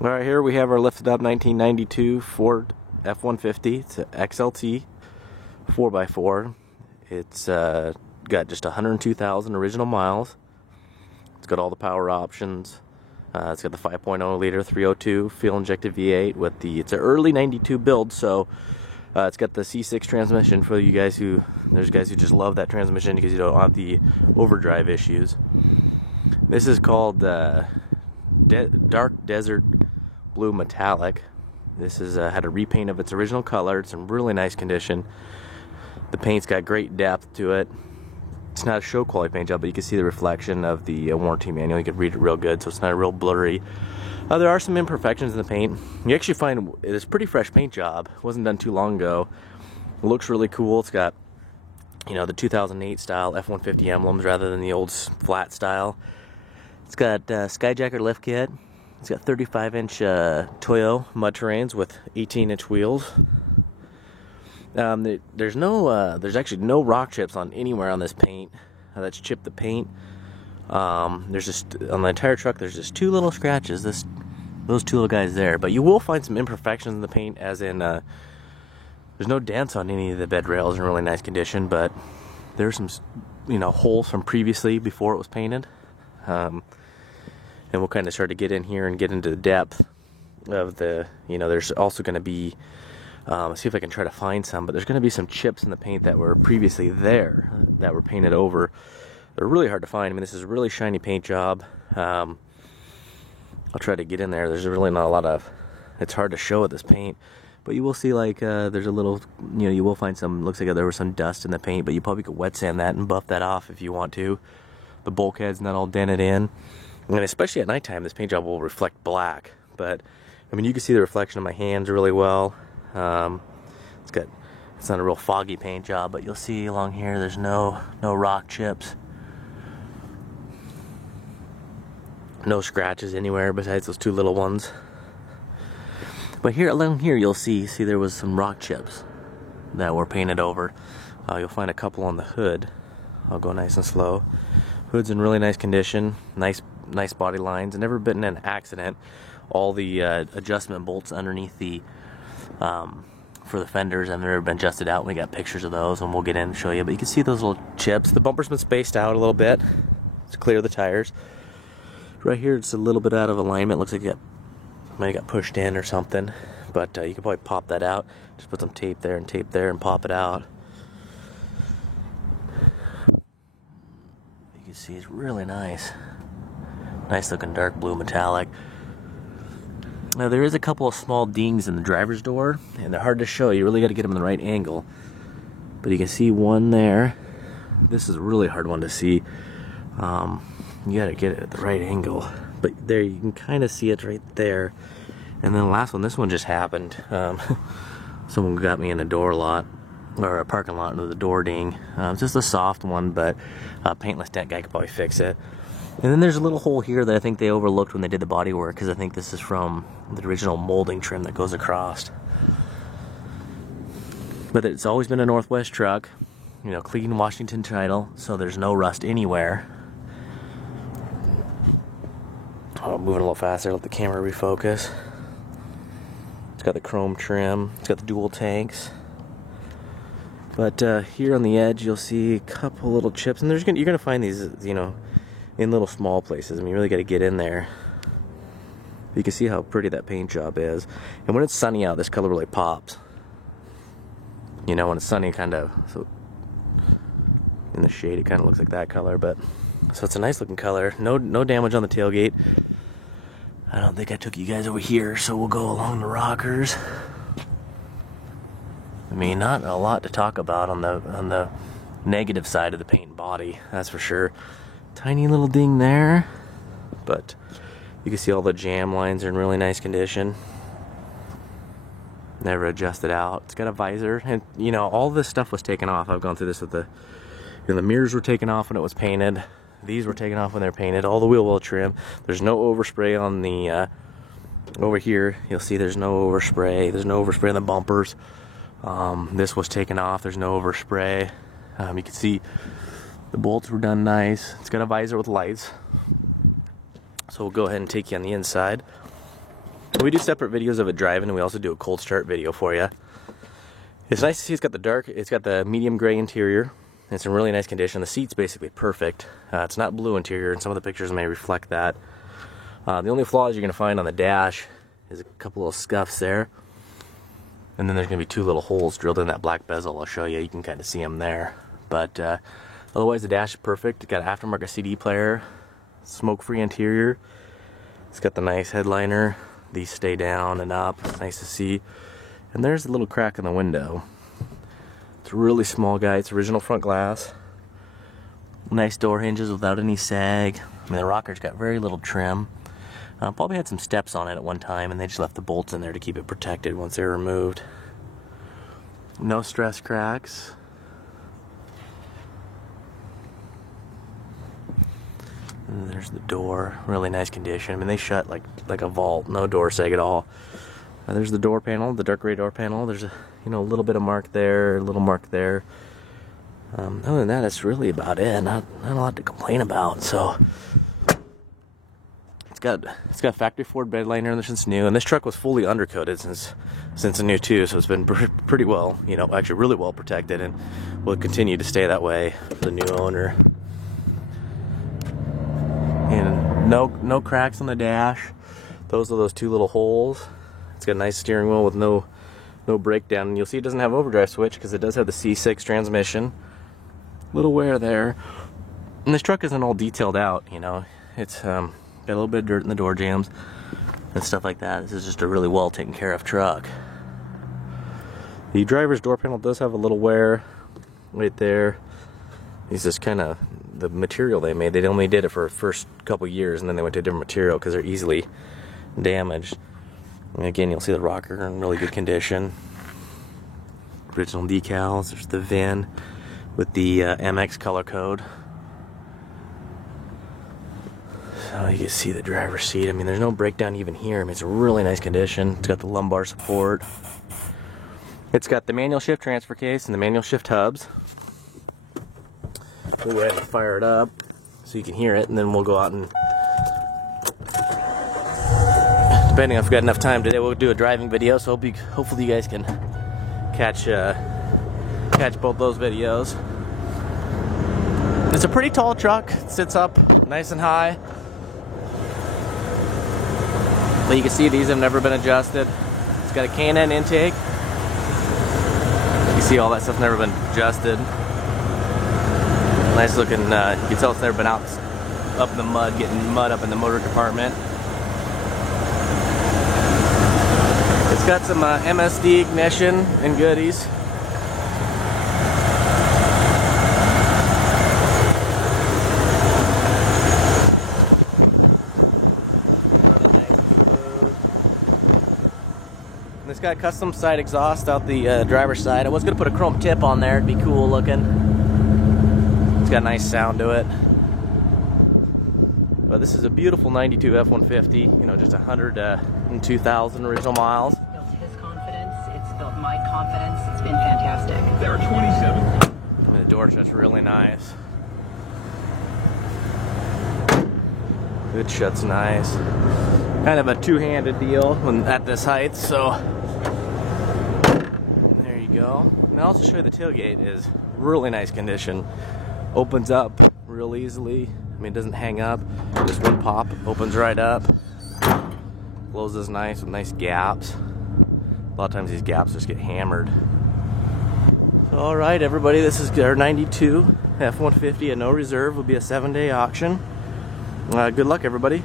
Alright, here we have our lifted up 1992 Ford F-150. It's an XLT 4x4. It's got just 102,000 original miles. It's got all the power options. It's got the 5.0 liter 302 fuel injected V8 with it's an early 92 build, so it's got the C6 transmission for you guys there's guys who just love that transmission because you don't have the overdrive issues. This is called Dark Desert Blue Metallic. This is had a repaint of its original color. It's in really nice condition. The paint's got great depth to it. It's not a show quality paint job, but you can see the reflection of the warranty manual. You can read it real good, so it's not real blurry. There are some imperfections in the paint. You actually find it's a pretty fresh paint job. It wasn't done too long ago. It looks really cool. It's got, you know, the 2008 style F-150 emblems rather than the old flat style. It's got Skyjacker lift kit. It's got 35-inch Toyo mud terrains with 18-inch wheels. There's actually no rock chips on anywhere on this paint that's chipped the paint. There's just on the entire truck. There's just two little scratches. Those two little guys there. But you will find some imperfections in the paint, as in there's no dents on any of the bed rails in really nice condition. But there's some, you know, holes from previously before it was painted. And we'll kind of start to get in here and get into the depth of the, you know, there's also going to be, see if I can try to find some, but there's going to be some chips in the paint that were previously there, that were painted over. They're really hard to find. I mean, this is a really shiny paint job. I'll try to get in there. There's really not a lot of, it's hard to show with this paint, but you will see like, there's a little, you know, you will find some, looks like there was some dust in the paint, but you probably could wet sand that and buff that off if you want to. The bulkhead's not all dented in. And especially at nighttime, this paint job will reflect black. But I mean, you can see the reflection of my hands really well. It's not a real foggy paint job, but you'll see along here there's no rock chips, no scratches anywhere besides those two little ones. But here along here you'll see there was some rock chips that were painted over. You'll find a couple on the hood. I'll go nice and slow. Hood's in really nice condition. Nice body lines. Never been in an accident. All the adjustment bolts underneath the for the fenders have never been adjusted out. We got pictures of those, and we'll get in and show you. But you can see those little chips. The bumper's been spaced out a little bit to clear the tires. Right here, it's a little bit out of alignment. Looks like it might have got pushed in or something. But you can probably pop that out. Just put some tape there and pop it out. You can see it's really nice. Nice looking dark blue metallic. Now there is a couple of small dings in the driver's door, and they're hard to show. You really got to get them in the right angle. But you can see one there. This is a really hard one to see. You got to get it at the right angle. But there, you can kind of see it right there. And then the last one, this one just happened. Someone got me in a door lot, or a parking lot into the door ding. It's just a soft one, but a paintless dent guy could probably fix it. And then there's a little hole here that I think they overlooked when they did the body work, because I think this is from the original molding trim that goes across. But it's always been a Northwest truck, you know, clean Washington title, so there's no rust anywhere. Oh, moving a little faster, let the camera refocus. It's got the chrome trim, it's got the dual tanks. But here on the edge, you'll see a couple little chips, and you're gonna find these, you know, in little small places. I mean, you really got to get in there. You can see how pretty that paint job is. And when it's sunny out, this color really pops. You know, when it's sunny, kind of, so in the shade, it kind of looks like that color. But so it's a nice looking color. No damage on the tailgate. I don't think I took you guys over here, so we'll go along the rockers. I mean, not a lot to talk about on the negative side of the paint and body, that's for sure. Tiny little ding there, but you can see all the jam lines are in really nice condition. Never adjusted out. It's got a visor, and you know, all this stuff was taken off. I've gone through this with the mirrors were taken off when it was painted. These were taken off when they're painted. All the wheel well trim. There's no overspray on the over here. You'll see there's no overspray. There's no overspray on the bumpers. This was taken off. There's no overspray. You can see the bolts were done nice. It's got a visor with lights. So we'll go ahead and take you on the inside. We do separate videos of it driving, and we also do a cold start video for you. It's nice to see it's got the medium gray interior. It's in really nice condition. The seat's basically perfect. It's not blue interior, and some of the pictures may reflect that. The only flaws you're going to find on the dash is a couple little scuffs there. And then there's going to be two little holes drilled in that black bezel. I'll show you. You can kind of see them there. But otherwise, the dash is perfect. It's got an aftermarket CD player, smoke-free interior. It's got the nice headliner. These stay down and up. It's nice to see. And there's a little crack in the window. It's a really small guy. It's original front glass. Nice door hinges without any sag. I mean, the rocker's got very little trim. Probably had some steps on it at one time, and they just left the bolts in there to keep it protected once they're removed. No stress cracks. And there's the door, really nice condition. I mean, they shut like a vault, no door sag at all. There's the door panel, the dark gray door panel. There's a little bit of mark there, a little mark there. Other than that, that's really about it. Not a lot to complain about. So it's got factory Ford bed liner since new, and this truck was fully undercoated since new too. So it's been pretty well, actually really well protected, and will continue to stay that way for the new owner. And no cracks on the dash. Those are those two little holes. It's got a nice steering wheel with no breakdown. And you'll see it doesn't have overdrive switch because it does have the C6 transmission. Little wear there. And this truck isn't all detailed out, It's got a little bit of dirt in the door jambs and stuff like that. This is just a really well taken care of truck. The driver's door panel does have a little wear right there. It's just kind of the material they made. They only did it for the first couple years, and then they went to a different material because they're easily damaged. And again, you'll see the rocker in really good condition. Original decals. There's the VIN with the MX color code. So you can see the driver's seat. I mean, there's no breakdown even here. I mean, it's a really nice condition. It's got the lumbar support. It's got the manual shift transfer case and the manual shift hubs. We'll go ahead and fire it up so you can hear it, and then we'll go out and, depending if we've got enough time today, we'll do a driving video. So hopefully you guys can catch both those videos. It's a pretty tall truck. It sits up nice and high. But you can see these have never been adjusted. It's got a K&N intake. You see all that stuff's never been adjusted. Nice looking, you can tell it's never been out up in the mud, getting mud up in the motor compartment. It's got some MSD ignition and goodies. And it's got custom side exhaust out the driver's side. I was going to put a chrome tip on there, it'd be cool looking. It's got a nice sound to it. But this is a beautiful 92 F-150, just 102,000 original miles. It's built his confidence, it's built my confidence, it's been fantastic. There are 27. I mean, the door shut's really nice. It shuts nice. Kind of a two-handed deal when at this height, so there you go. And I'll also show you the tailgate is really nice condition. Opens up real easily. I mean, it doesn't hang up. Just one pop, opens right up. Closes nice with nice gaps. A lot of times these gaps just get hammered. So, all right, everybody, this is our 92 F-150 at no reserve. Will be a 7-day auction. Good luck, everybody.